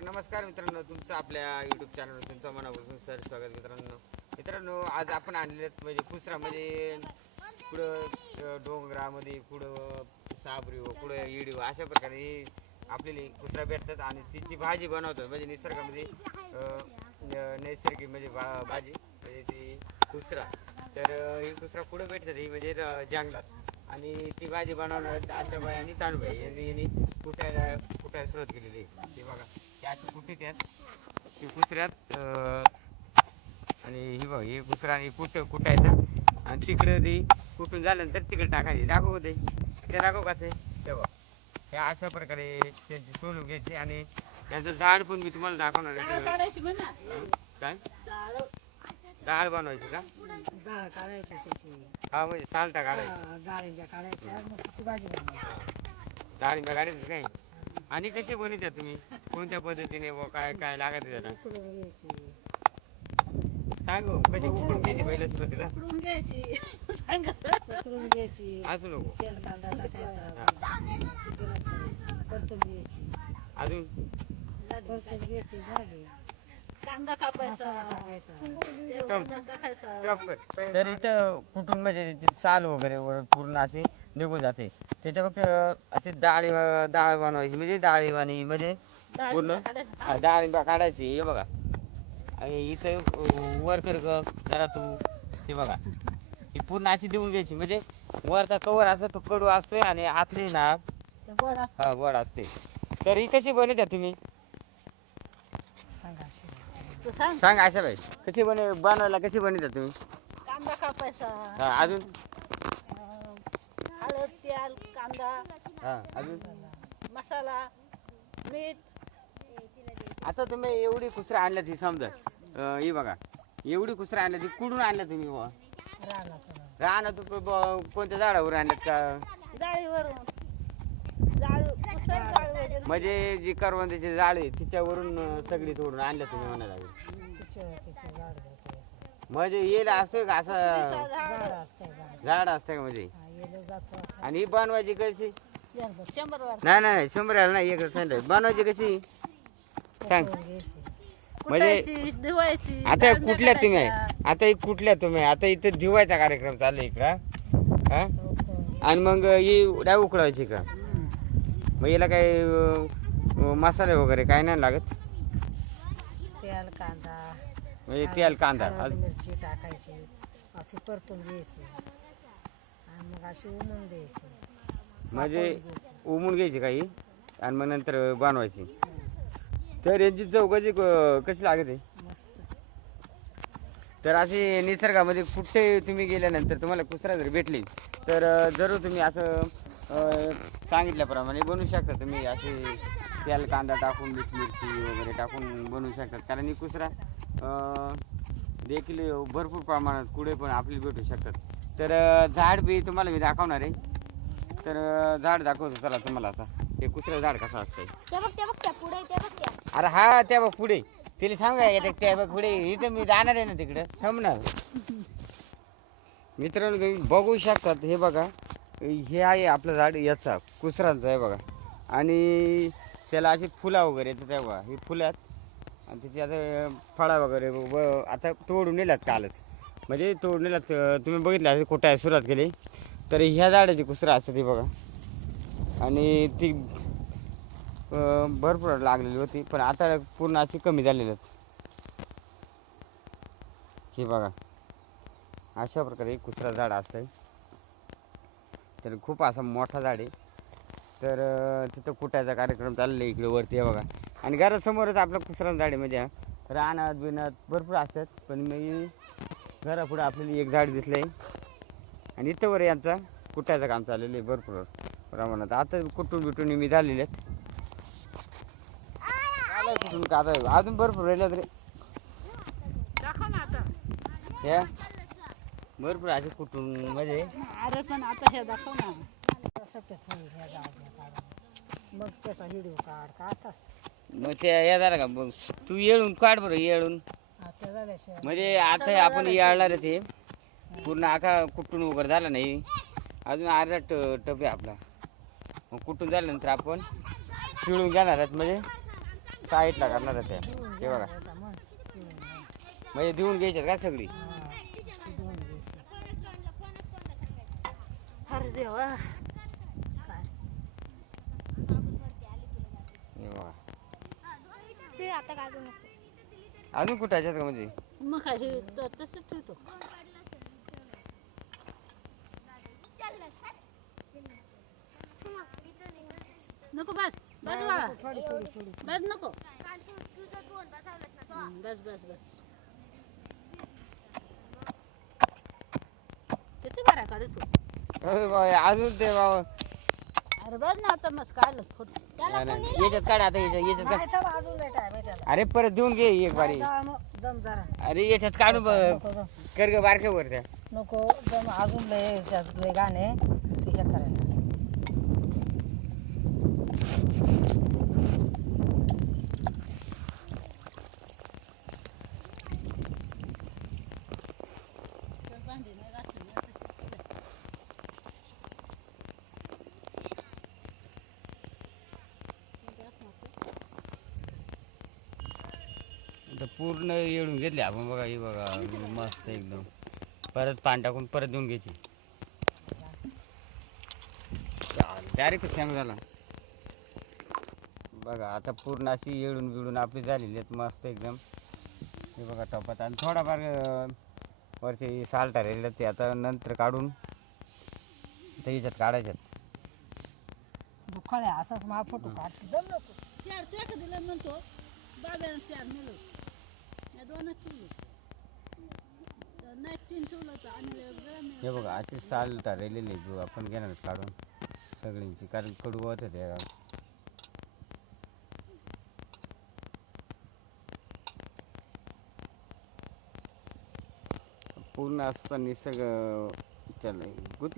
तर नमस्कार मित्रांनो, तुमचं आपल्या यूट्यूब चॅनलवर तुमचं मनापासून सर स्वागत. मित्रांनो आज आपण आणलेत म्हणजे कुसरामध्ये कुठं डोंगरामध्ये कुठं साबरी कुठं इडी अशा प्रकारे आपल्याला कुसरा भेटतात आणि तिची भाजी बनवतात. म्हणजे निसर्गामध्ये नैसर्गिक म्हणजे भाजी म्हणजे ती कुसरा. तर ही कुसरा कुठं भेटतात ही म्हणजे जंगलात. आणि ती भाजी बनवणार आशाबाई आणि तानबाई यांनी कुटायला सुरुवात केलेली आहे. ते बघा त्यात कुठे त्यात ते कुसऱ्यात आणि ही बघ हे कुसरा आणि कुटायचं आणि तिकडं ते कुठून झाल्यानंतर तिकडे टाकायचे. दाखव ते दाखव कसं तेव्हा हे अशा प्रकारे त्यांची सोलून घ्यायची. आणि त्यांचं झाड पण मी तुम्हाला दाखवणार आहे. काय डाळ बनवायची का? डाळ काढायची त्याची. हा म्हणजे सालटा काढायची. डाळिंब्या काढायच्या मग त्याची भाजी बनवायची. डाळिंब्या काढायची काय? आणि कशी बनवता तुम्ही? कोणत्या पद्धतीने व काय काय लागत त्याला उकडून घ्यायची. सांग कशी उकडून घ्यायची पहिल्या सुरुवातीला? उकडून घ्यायची असू नको. तेल कांदा टाकायचा. परतून घ्यायची. अजून परतून घ्यायची झाली. कांदा कापायचा तर इथं कुठून म्हणजे साल वगैरे पूर्ण असे निघून जाते. त्याच्या फक्त अशी डाळ बनवायची म्हणजे डाळी म्हणजे पूर्ण डाळिंबा काढायची. हे बघा इथं वर कर जरा तू हे बघा ही पूर्ण अशी देऊन घ्यायची. म्हणजे वरचा कवर असं तो कडू असतोय आणि आतली ना हा गोड असते. तर ही कशी बनवता तुम्ही? सांग अशा बाई कशी बनवायला कशी बनवता तुम्ही? कांदा कापायचा. हा अजून हळद तेल कांदा हा अजून मसाला मीठ. आता तुम्ही एवढी कुसरा आणल्या ती समजा ही बघा एवढी कुसरा आणल्या ती कुठून आणल्या तुम्ही? राहणार कोणत्या झाडावर आणल्यात का? जाळीवरून. म्हणजे जी करवंदीची झाड आहे तिच्यावरून सगळी तोडून आणल्या तुम्ही म्हणायला? म्हणजे येईल असतोय का असं झाड असतंय का म्हणजे? आणि ही बनवायची कशी? नाही 100 नाही एक सांग बनवायची कशी सांग. म्हणजे आता कुठल्या तुम्ही आता इथं दिवायचा कार्यक्रम चालू इकडं हा आणि मग ही डाळ उकळायची का? मग याला काय मसाले वगैरे काय नाही लागत? तेल कांदा म्हणजे तेल कांदा मिरची टाकायची अशी परतून घ्यायची आणि मग अशी उमून द्यायची. म्हणजे उमून घ्यायची काही आणि मग नंतर बनवायची. तर यांची चौकशी कशी लागते? मस्त. तर अशी निसर्गामध्ये कुठे तुम्ही गेल्यानंतर तुम्हाला कुसरा जर भेटली तर जरूर तुम्ही असं सांगितल्याप्रमाणे बनवू शकता. तुम्ही असे तेल कांदा टाकून मीठ मिरची वगैरे टाकून बनवू शकतात. कारण ही कुसरा देखील भरपूर प्रमाणात कुठे पण आपली भेटू शकतात. तर झाड बी तुम्हाला मी दाखवणार आहे. तर झाड दाखवतो चला तुम्हाला. आता हे कुसरं झाड कसं असतंय अरे हा त्या बघ पुढे तिला सांगा येते त्या बघ पुढे इथं मी जाणार आहे ना तिकडं थांबणार. मित्रांनो तुम्ही बघू शकतात. हे बघा हे आहे आपलं झाड याचा कुसरांचं आहे बघा. आणि त्याला अशी फुलं वगैरे येतात तेव्हा ही फुल्यात आणि त्याची आता फळा वगैरे आता तोडून नेल्यात कालच. म्हणजे तोडून नेल्यात तुम्ही बघितलं कुठं सुरुवात केली. तर ह्या झाडाची कुसरा असते ती बघा. आणि ती भरपूर लागलेली होती पण आता पूर्ण अशी कमी झालेली आहेत. हे बघा अशा प्रकारे कुसरा झाड असतं. तर खूप असा मोठा झाड आहे. तर तिथं कुटायचा कार्यक्रम चाललेला आहे इकडे वरती आहे बघा. आणि घरासमोरच आपलं कुसरा झाड आहे. म्हणजे रानात बिनात भरपूर असतात पण मी घरापुढं आपल्याला एक झाड दिसलं आहे. आणि इथं वर यांचा कुटायचं काम चाललेलं आहे भरपूर प्रमाणात. आता कुटून बिटून मी झालेले आहेत. कुठून का आता अजून भरपूर राहिले तरी हे भरपूर असे कुठून म्हणजे अरे पण आता हे दाखव ना. मग त्याचा व्हिडिओ काढ. मग ते या झालं का बघ तू येळून काढ बरं येळून. म्हणजे आता आपण येळणार ते पूर्ण आका कुठून वगैरे झाला नाही. अजून अर्धा टप आहे आपला. मग कुठून झाल्यानंतर आपण पिळून घेणार आहेत. म्हणजे साईडला करणार आहे त्या हे बघा आता मग पिळून घ्या. म्हणजे देऊन घ्यायच्यात का सगळी हा, ती धुवून घ्यायची. अरे देवा काय हे बघा ते आता काढू नको. अजून कुठं याच्यात का म्हणजे मग काय हे तसंच ठेवतो. नको बस बस बाळा थोडी थोडी थोडी बस नको बस बस बस किती बारा काढतो. अरे बाबा, अजून ते बाबा अरे बस ना आता मस्त काढलं फोटो. नाही, नाही. याच्यात काढ आता याच्यात काढ नाही तर अजून लेट आहे माहिती त्याला. अरे परत देऊन घे एक बारी नाही, दम जरा अरे याच्यात काढून बघ नको दम. कर ग बारक्या वर त्या नको दम अजून लय त्यात लय गाणे ते हे करायला. आता पूर्ण येळून घेतली आपण बघा हे बघा मस्त एकदम परत पाणी टाकून परत देऊन घ्यायची डायरेक्ट सांग झाला बघा आता पूर्ण अशी येळून बिळून आपली झालेली आहेत मस्त एकदम हे बघा टोपात आणि थोडाफार वरचे साल टाकलेले ते आता नंतर काढून तर याच्यात काढायच्यात दुखाळे असाच मा फोटो काढशील दम नको. हे बघा असे साल टाकलेले जो आपण घेणार काढून सगळ्यांची कारण कडू होत ते पूर्ण असं निसर्ग चल गुत